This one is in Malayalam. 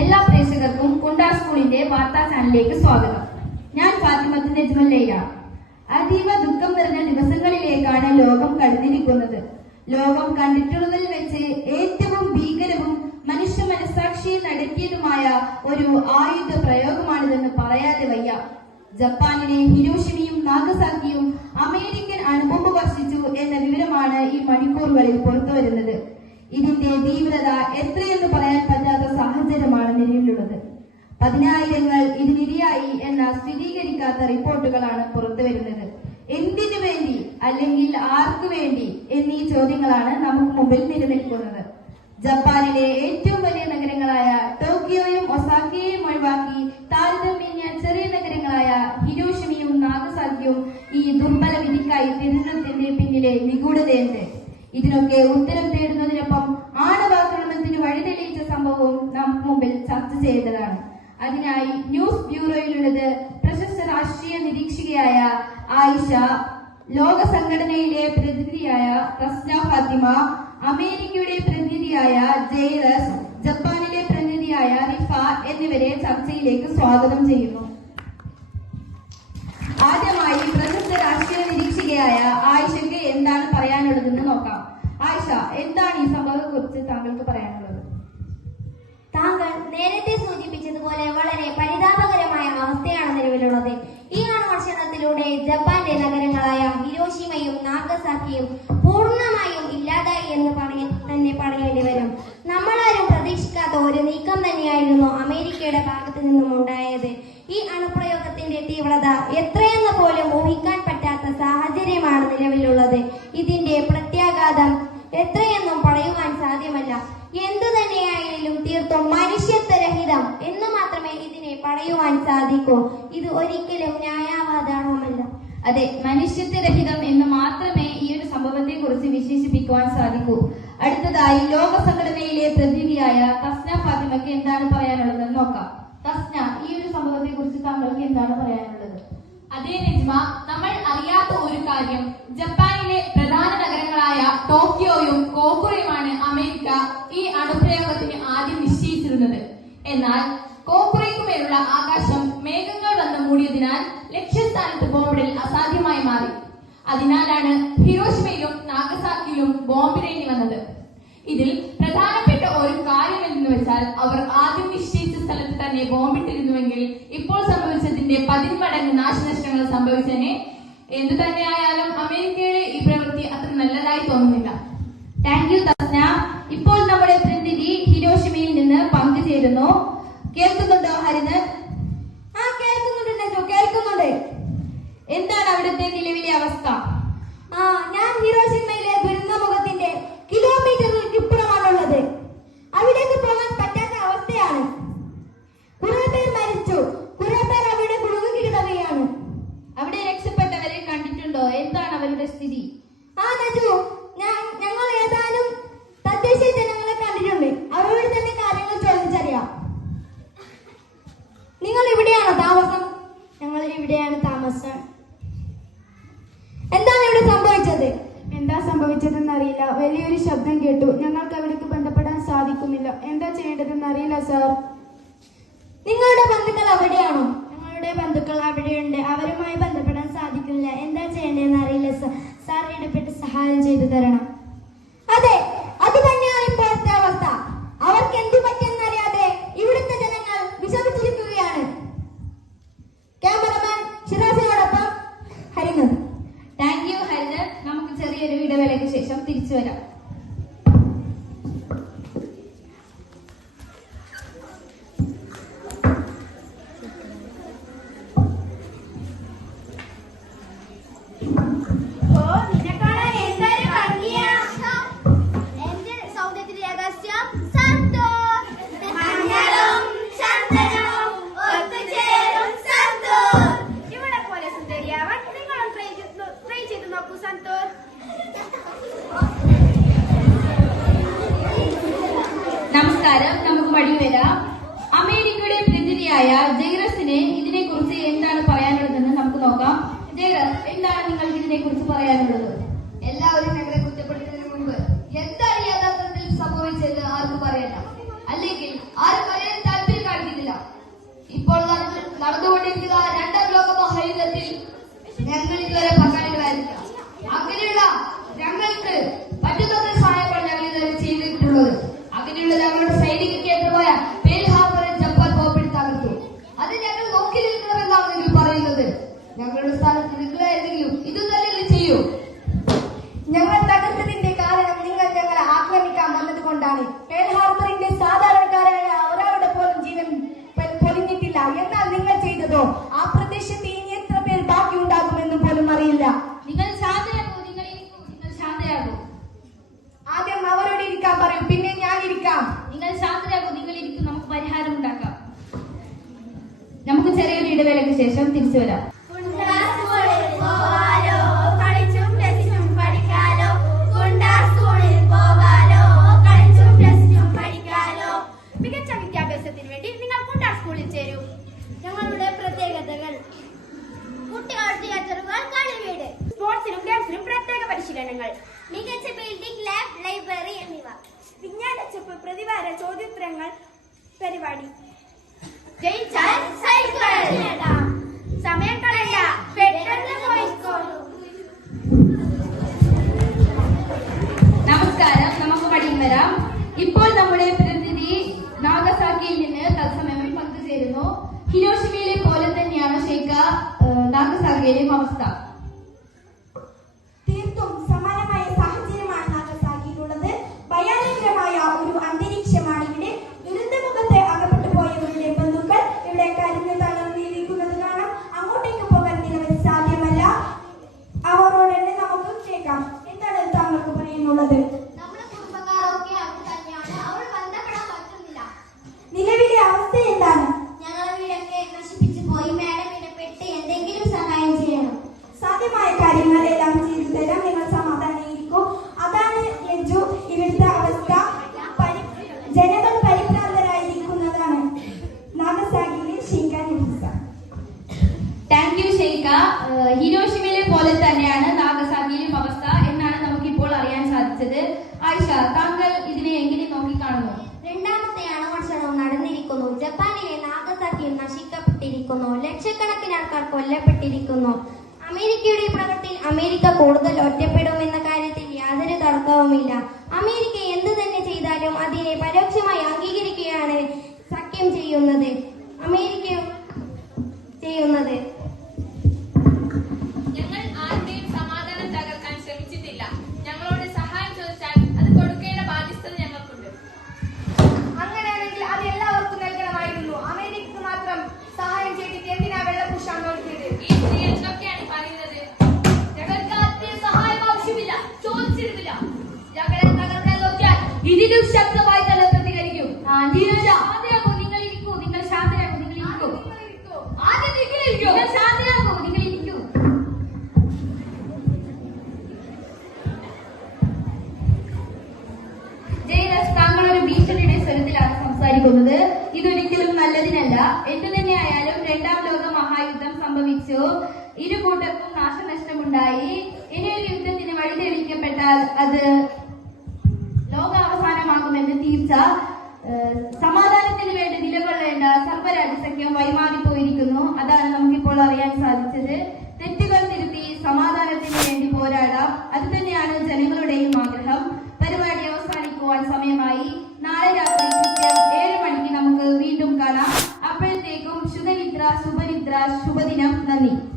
എല്ലാ പ്രേക്ഷകർക്കും കുണ്ടാ സ്കൂളിന്റെ വാർത്താ ചാനലിലേക്ക് സ്വാഗതം. ഞാൻ ഫാത്തിമത്ത് നെജ്മല്ലയ്യ അതീവ ദുഃഖം നിറഞ്ഞ ദിവസങ്ങളിലേക്കാണ് ലോകം കടന്നിരിക്കുന്നത്. ലോകം കണ്ടിട്ടുള്ളതിൽ വെച്ച് ഏറ്റവും ഭീകരവും മനുഷ്യ മനസാക്ഷിയെ നടത്തിയതുമായ ഒരു ആയുധ പ്രയോഗമാണിതെന്ന് പറയാതെ വയ്യ. ജപ്പാനിലെ ഹിരോഷിമയും നാഗസാക്കിയും അമേരിക്കൻ അണുബോംബ് വർഷിച്ചു എന്ന വിവരമാണ് ഈ മണിക്കൂറുകളിൽ പുറത്തുവരുന്നത്. ഇതിന്റെ തീവ്രത എത്രയെന്ന് പറയാൻ പറ്റാത്ത സാഹചര്യമാണ് നിലവിലുള്ളത്. പതിനായിരങ്ങൾ ഇതിനിരയായി എന്ന സ്ഥിരീകരിക്കാത്ത റിപ്പോർട്ടുകളാണ് പുറത്തു വരുന്നത്. എന്തിനു വേണ്ടി അല്ലെങ്കിൽ ആർക്കു വേണ്ടി എന്നീ ചോദ്യങ്ങളാണ് നമുക്ക് മുമ്പിൽ നിലനിൽക്കുന്നത്. ജപ്പാനിലെ ഏറ്റവും വലിയ നഗരങ്ങളായ ടോക്കിയോയും ഒസാക്കയെയും ഒഴിവാക്കി താരതമ്യേന ചെറിയ നഗരങ്ങളായ ഹിരോഷിമയും നാഗസാക്കിയും ഈ ദുർബല വിധിക്കായി തിരഞ്ഞെടുപ്പിന്റെ പിന്നിലെ നിഗൂഢതയുണ്ട്. ഇതിനൊക്കെ ഉത്തരം തേടുന്നതിനൊപ്പം ആണവാക്രമണത്തിന് വഴിതെളിയിച്ച സംഭവവും നാം മുമ്പിൽ ചർച്ച ചെയ്യേണ്ടതാണ്. അതിനായി ന്യൂസ് ബ്യൂറോയിലുള്ളത് പ്രശസ്ത രാഷ്ട്രീയ നിരീക്ഷികയായ ആയിഷ ലോക സംഘടനയിലെ പ്രതിനിധിയായ റസ്ന ഫാത്തിമ അമേരിക്കയുടെ പ്രതിനിധിയായ ജെയ്റസ് ജപ്പാനിലെ പ്രതിനിധിയായ റിഫ എന്നിവരെ ചർച്ചയിലേക്ക് സ്വാഗതം ചെയ്യുന്നു. ആദ്യമായി പ്രശസ്ത രാഷ്ട്രീയ നിരീക്ഷികയായ ആയിഷയ്ക്ക് എന്താണ് പറയാനുള്ളതെന്ന് നോക്കാം ആയിഷ എന്താണ് ഈ സംഭവത്തെ കുറിച്ച് താങ്കൾക്ക് പറയാനുള്ളത്? താങ്കൾ നേരത്തെ സൂചിപ്പിച്ചതുപോലെ വളരെ പരിതാപകരമായ അവസ്ഥയാണ് നിലവിലുള്ളത്. ഈ ആണവർഷണത്തിലൂടെ ജപ്പാന്റെ നഗരങ്ങളായ ഹിരോഷിമയും നാഗസാക്കിയും പൂർണമായും ഇല്ലാതായി എന്ന് പറയ തന്നെ പറയേണ്ടി വരും. നമ്മളാരും പ്രതീക്ഷിക്കാത്ത ഒരു നീക്കം തന്നെയായിരുന്നു അമേരിക്കയുടെ ഭാഗത്തു നിന്നും ഉണ്ടായത്. ഈ അണുപ്രയോഗത്തിന്റെ തീവ്രത എത്രയെന്ന് പോലും ഊഹിക്കാൻ പറ്റാത്ത സാഹചര്യമാണ് നിലവിലുള്ളത്. ഇതിന്റെ പ്രത്യാഘാതം എത്രയെന്നും പറയുവാൻ സാധ്യമല്ല. എന്തു തന്നെയായാലും തീർത്തും മനുഷ്യത്വരഹിതം എന്ന് മാത്രമേ ഇതിനെ പറയുവാൻ സാധിക്കൂ. ഇത് ഒരിക്കലും ന്യായാവാദവുമല്ല അതെ മനുഷ്യത്വരഹിതം എന്ന് മാത്രമേ ഈ ഒരു സംഭവത്തെ കുറിച്ച് വിശേഷിപ്പിക്കുവാൻ സാധിക്കൂ. അടുത്തതായി ലോക സംഘടനയിലെ പ്രതിനിധിയായ തസ്ന ഫാത്തിമയ്ക്ക് എന്താണ് പറയാനുള്ളത്? നോക്കാം. തസ്ന ഈ ഒരു സംഭവത്തെ കുറിച്ച് താങ്കൾക്ക് എന്താണ് പറയാനുള്ളത്? അതേ നിജ്മ നമ്മൾ അറിയാത്ത ഒരു കാര്യം ജപ്പാനിലെ എന്നാൽ കോപ്പുറയ്ക്കുമേലുള്ള ആകാശം മേഘങ്ങൾ വന്ന് മൂടിയതിനാൽ ലക്ഷ്യസ്ഥാനത്ത് ബോംബിടൽ അസാധ്യമായി മാറി. അതിനാലാണ് ഹിരോഷിമയിലും നാഗസാക്കിയിലും ബോംബിടേണ്ടി വന്നത്. ഇതിൽ പ്രധാനപ്പെട്ട ഒരു കാര്യം എന്ന് വെച്ചാൽ അവർ ആദ്യം നിശ്ചയിച്ച സ്ഥലത്ത് തന്നെ ബോംബിട്ടിരുന്നുവെങ്കിൽ ഇപ്പോൾ സംഭവിച്ചതിന്റെ പതിന്മടങ്ങ് നാശനഷ്ടങ്ങൾ സംഭവിച്ചതിനെ എന്തു തന്നെയായാലും അമേരിക്കയുടെ ഈ പ്രവൃത്തി അത്ര നല്ലതായി തോന്നുന്നില്ല. താങ്ക് യു ഇപ്പോൾ നമ്മുടെ പ്രതിനിധി ഹിരോഷിമയിൽ നിന്ന് പങ്കുചേരുന്നു കേൾക്കുന്നുണ്ടോ ഹരിന്? ആ കേൾക്കുന്നുണ്ട് കേൾക്കുന്നുണ്ട്. എന്താണ് അവിടുത്തെ നിലവിലെ അവസ്ഥ? ആ ഞാൻ ഹിരോഷിമയിലെ ദുരന്തമുഖത്തിന്റെ കിലോമീറ്ററുകൾക്ക് ഇപ്പുറമാണുള്ളത് അവിടേക്ക് പോകാൻ സംഭവിച്ചത്? എന്താ സംഭവിച്ചതെന്ന് അറിയില്ല വലിയൊരു ശബ്ദം കേട്ടു. ഞങ്ങൾക്ക് അവിടേക്ക് ബന്ധപ്പെടാൻ സാധിക്കുന്നില്ല. എന്താ ചെയ്യേണ്ടതെന്ന് അറിയില്ല സാർ. നിങ്ങളുടെ ബന്ധുക്കൾ അവിടെയാണോ? ഞങ്ങളുടെ ബന്ധുക്കൾ അവിടെയുണ്ട്. അവരുമായി ബന്ധപ്പെടാൻ സാധിക്കുന്നില്ല. എന്താ ചെയ്യേണ്ടതെന്ന് അറിയില്ല സാർ സാർ ഇടപെട്ട് സഹായം ചെയ്തു തരണം. അതെ ജയരാജ് എന്താണ് നിങ്ങൾക്ക് ഇതിനെ കുറിച്ച് പറയാനുള്ളത്? എല്ലാവരും ഞങ്ങളെ കുറ്റപ്പെടുത്തുന്നതിന് മുൻപ് എന്താണ് യഥാർത്ഥത്തിൽ സംഭവിച്ചത് ആർക്കും അറിയണ്ട അല്ലെങ്കിൽ ആരും അറിയാൻ താല്പര്യം കാണിക്കുന്നില്ല. ഇപ്പോൾ നടന്നുകൊണ്ടിരിക്കുന്ന രണ്ടാം ലോക മഹായുദ്ധത്തിൽ ഞങ്ങൾ ഇതുവരെ പങ്കാളികളായിരിക്കാം. അങ്ങനെയുള്ള ഞങ്ങൾക്ക് പറ്റുന്നത് ഇടവേളയ്ക്ക് ശേഷം തിരിച്ചു വരാം. മികച്ച വേണ്ടി നിങ്ങൾ സ്കൂളിൽ ചേരൂ. ഞങ്ങളുടെ പ്രത്യേകതകൾ. കളിവീട്. പ്രത്യേക പരിശീലനങ്ങൾ. മികച്ച ബിൽഡിംഗ് ലാബ് ലൈബ്രറി എന്നിവ. വിജ്ഞാന ചുപ്പ് പ്രതിവാര ചോദ്യോത്തരങ്ങൾ പരിപാടി. 谁谁谁最厉害的？ഏഹ്, ഹിരോഷിമയിലെ പോലെ തന്നെയാണ് നാഗസാക്കിയിലെയും അവസ്ഥ എന്നാണ് നമുക്ക് ഇപ്പോൾ അറിയാൻ സാധിച്ചത്. ആയിഷ താങ്കൾ ഇതിനെ എങ്ങനെ നോക്കിക്കാണുന്നു? രണ്ടാമത്തെ അണുവർഷണവും നടന്നിരിക്കുന്നു. ജപ്പാനിലെ നാഗസാക്കിയും നശിക്കപ്പെട്ടിരിക്കുന്നു. ലക്ഷക്കണക്കിന് ആൾക്കാർ കൊല്ലപ്പെട്ടിരിക്കുന്നു. അമേരിക്കയുടെ പ്രവൃത്തി അമേരിക്ക കൂടുതൽ ഒറ്റപ്പെടുമെന്ന കാര്യത്തിൽ യാതൊരു തർക്കവുമില്ല. അമേരിക്ക എന്ത് തന്നെ ചെയ്താലും അതിനെ പരോക്ഷമായി അംഗീകരിക്കുകയാണ് സഖ്യം ചെയ്യുന്നത്. അമേരിക്ക ചെയ്യുന്നത്. ഭീഷണിയുടെ സ്വരത്തിലാണ് സംസാരിക്കുന്നത്. ഇതൊരിക്കലും നല്ലതിനല്ല. എന്തു തന്നെയായാലും രണ്ടാം ലോക മഹായുദ്ധം സംഭവിച്ചു. ഇരു കൂട്ടർക്കും നാശനഷ്ടമുണ്ടായി. ഇനിയൊരു യുദ്ധത്തിന് വഴിതെളിക്കപ്പെട്ടാൽ അത് ലോകാവസാനമാകുമെന്ന് തീർച്ച. സമാധാനത്തിന് വേണ്ടി നിലകൊള്ളേണ്ട സർവരാജ്യസഖ്യം വൈമാറിപ്പോയിരിക്കുന്നു അതാണ് നമുക്കിപ്പോൾ അറിയാൻ സാധിച്ചത്. തെറ്റുകൾ തിരുത്തി സമാധാനത്തിന് വേണ്ടി പോരാടാം. അത് തന്നെയാണ് ജനങ്ങളുടെയും ആഗ്രഹം. പരിപാടി അവസാനിക്കുവാൻ സമയമായി. ശുഭനിദ്ര ശുഭദിനം. നന്ദി.